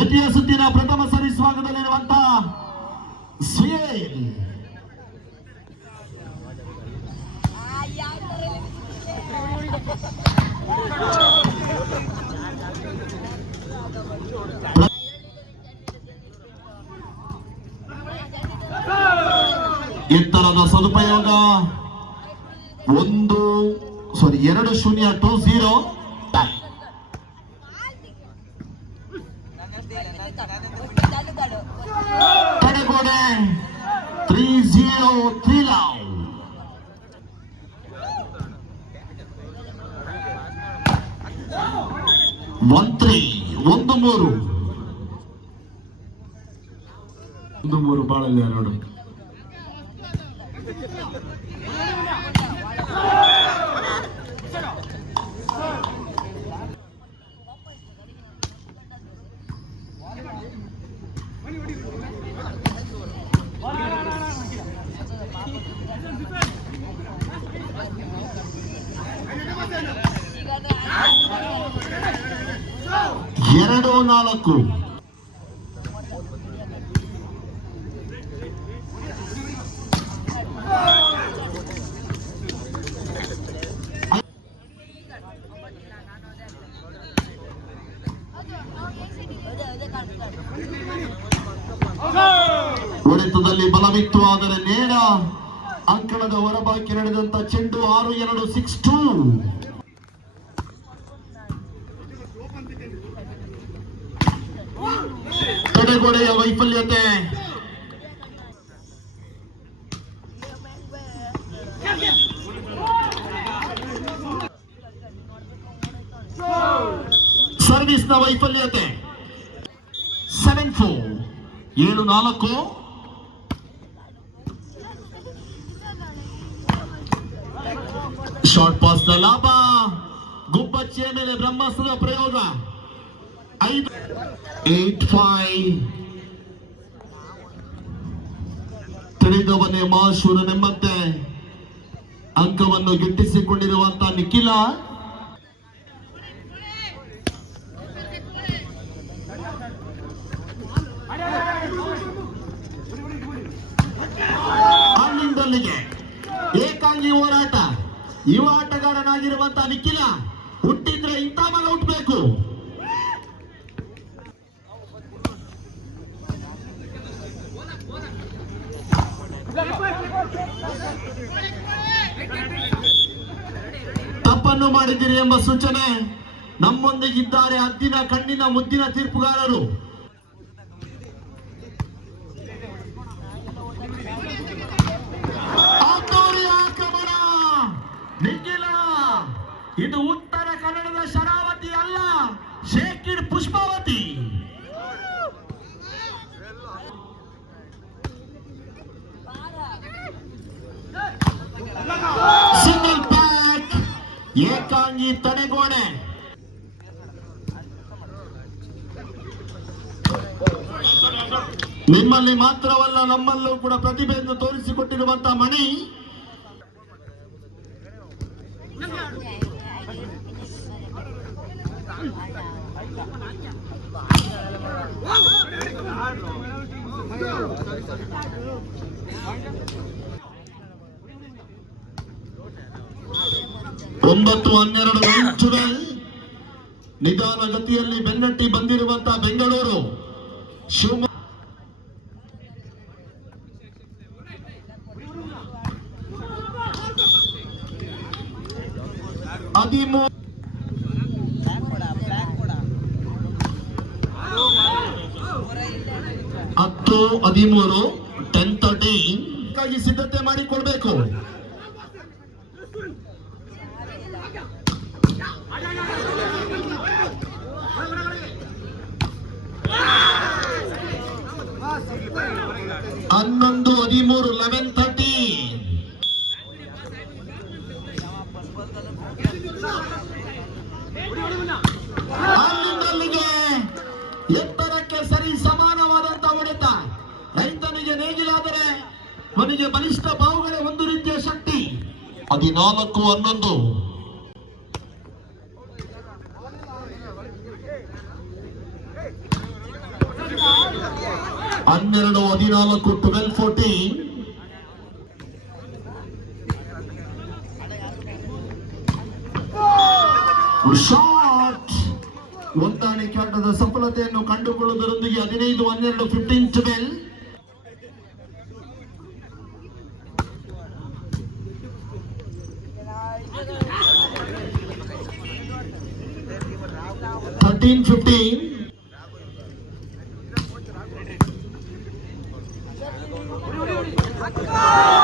ದ್ವಿತೀಯ ಸುತ್ತಿನ ಪ್ರಥಮ ಸರಿ ಸ್ವಾಗತದಲ್ಲಿರುವಂತಹ ಸ್ವೇಲ್ ಎತ್ತರದ ಸದುಪಯೋಗ 2-0 ತಡೆಗೋಡೆ 3-0 1-3 ಬಾಳಲ್ಲಿ ನೋಡು. ಎರಡು 4 ಹೊಡೆತದಲ್ಲಿ ಬಲವಿತ್ತು, ಆದರೆ ನೇರ ಅಂಕಣದ ಹೊರಬಾಕಿ ನಡೆದಂತ ಚೆಂಡು 6-2 6-2. ತಡೆಗೋಡೆಯ ವೈಫಲ್ಯತೆ. ಸರ್ವಿಸ್ನ ವೈಫಲ್ಯತೆ. 7-4 7-4. ಶಾರ್ಟ್ ಪಾಸ್ ನ ಲಾಭ. ಗುಬ್ಬಚ್ಚಿಯ ಮೇಲೆ ಬ್ರಹ್ಮಾಸ್ತ್ರದ ಪ್ರಯೋಗ. 8-5 ತಿಳಿದವನೇ ಮಾಶೂರನೆಂಬಂತೆ ಅಂಕವನ್ನು ಗಿಟ್ಟಿಸಿಕೊಂಡಿರುವಂತಹ ನಿಖಿಲ ಅಲ್ಲಿಂದಲ್ಲಿಗೆ ಏಕಾಂಗಿ ಹೋರಾಟ. ಯುವ ಆಟಗಾರನಾಗಿರುವಂತಹ ನಿಖಿಲ ಹುಟ್ಟಿದ್ರೆ ಇಂಥ ಮಗ ಹುಟ್ಟಬೇಕು. ತಪ್ಪನ್ನು ಮಾಡಿದ್ದೀರಿ ಎಂಬ ಸೂಚನೆ. ನಮ್ಮೊಂದಿಗಿದ್ದಾರೆ ಹದ್ದಿನ ಕಣ್ಣಿನ ಮುದ್ದಿನ ತೀರ್ಪುಗಾರರು. ಆಕ್ರಮಣ ನಿಖಿಲ. ಇದು ಉತ್ತರ ಕನ್ನಡದ ಶರಾವತಿ ಅಲ್ಲ, ಶೇಕಿಡ್ ಪುಷ್ಪಾವತಿ. Single pack. ಏಕಾಂಗಿ ತಡೆಗೋಡೆ. ನಿಮ್ಮಲ್ಲಿ ಮಾತ್ರವಲ್ಲ, ನಮ್ಮಲ್ಲೂ ಕೂಡ ಪ್ರತಿಭೆಯನ್ನು ತೋರಿಸಿಕೊಟ್ಟಿರುವಂತಹ ಮಣಿ. ಒಂಬತ್ತು 12 ನಿಧಾನ ಗತಿಯಲ್ಲಿ ಬೆನ್ನಟ್ಟಿ ಬಂದಿರುವಂತಹ ಬೆಂಗಳೂರು. ಶಿವಮೊಗ್ಗ 13 10-13 ಸಿದ್ಧತೆ ಮಾಡಿಕೊಳ್ಬೇಕು. ಹನ್ನೊಂದು 13 11-13. ಅಲ್ಲಿಂದಲ್ಲಿಗೆ ಎತ್ತರಕ್ಕೆ ಸರಿ ಸಮಾನವಾದಂತ ಹೊಡೆತ. ರೈತನಿಗೆ ನೇಗಿಲಾದರೆ ಅವನಿಗೆ ಬಲಿಷ್ಠ ಬಾವುಗಳೇ ಒಂದು ರೀತಿಯ ಶಕ್ತಿ. 14-11. 12-14 12-14. ಶಾಟ್ ಹೊಂದಾಣಿಕೆ ಆಟದ ಸಫಲತೆಯನ್ನು ಕಂಡುಕೊಳ್ಳುವುದರೊಂದಿಗೆ 15-12 15-12.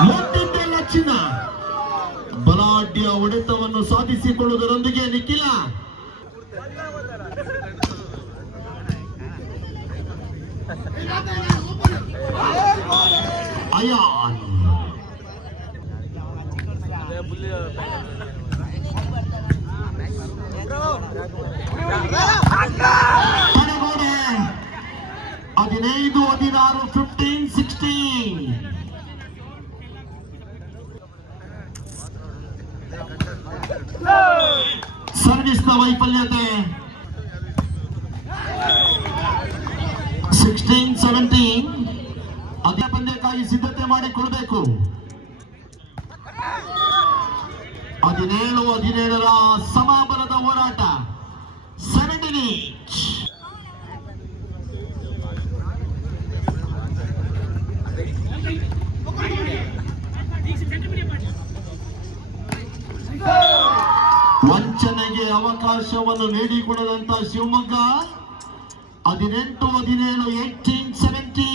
ಮತ್ತೆ ಲಕ್ಷಣ ಬಲಾಢ್ಯ ಹೊಡೆತವನ್ನು ಸಾಧಿಸಿಕೊಳ್ಳುವುದರೊಂದಿಗೆ ನಿಖಿಲ ಅಯಾನ್ ತಡೆಗೋಡೆ 15-16 15-16. ಸರ್ವಿಸ್ನ ವೈಫಲ್ಯತೆ 16-17. ಅದೇ ಪಂದ್ಯಕ್ಕಾಗಿ ಸಿದ್ಧತೆ ಮಾಡಿಕೊಳ್ಬೇಕು. 17-17 ಸಮಾಬಲದ ಹೋರಾಟ 17 each. ವಂಚನೆಗೆ ಅವಕಾಶವನ್ನು ನೀಡಿಕೊಡದಂತ ಶಿವಮೊಗ್ಗ 18-17 18-17.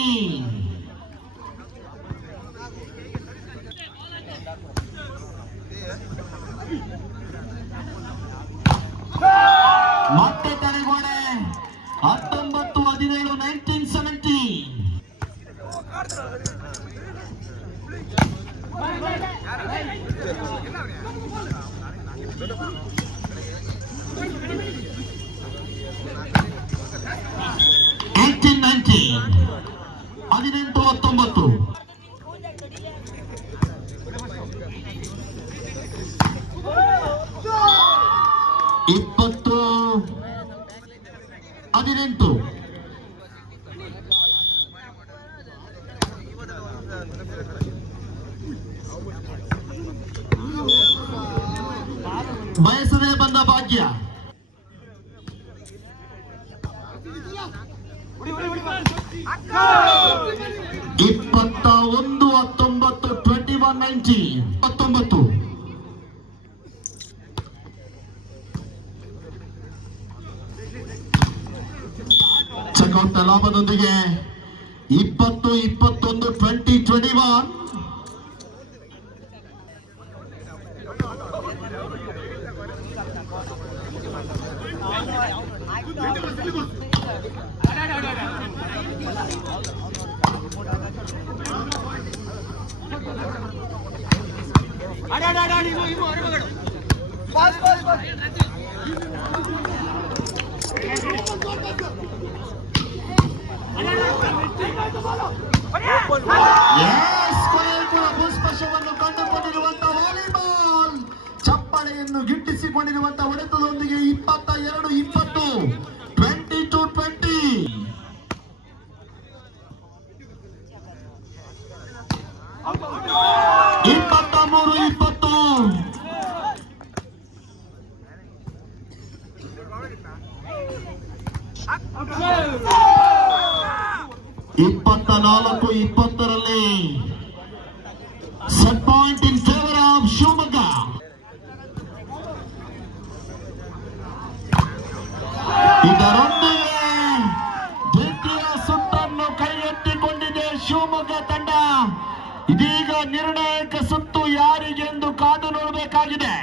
ಮತ್ತೆ ತಡೆಗೋಡೆ 19-17 19-17. ಬಯಸದೆ ಬಂದ ಭಾಗ್ಯ 21-19 21-19. ಚೆಕ್ಔಟ್ ಲಾಭದೊಂದಿಗೆ 20-21 20-21. ಪುಷ್ಪಶವನ್ನು ಕಂಡುಕೊಂಡಿರುವಂತಹ ವಾಲಿಬಾಲ್ ಚಪ್ಪಳೆಯನ್ನು ಗಿಟ್ಟಿಸಿಕೊಂಡಿರುವಂತಹ ಹೊಡೆತದೊಂದಿಗೆ 22-20 20-20. ಇಪ್ಪತ್ತ 20 set point in favour of Shivamogga. ಇದರೊಂದಿಗೆ ದ್ವಿತೀಯ ಸುತ್ತನ್ನು ಕೈಗೆತ್ತಿಕೊಂಡಿದೆ ಶಿವಮೊಗ್ಗ ತಂಡ. ಇದೀಗ ನಿರ್ಣಾಯಕ ಸುತ್ತು ಯಾರಿಗೆಂದು ಕಾದು ನೋಡಬೇಕಾಗಿದೆ.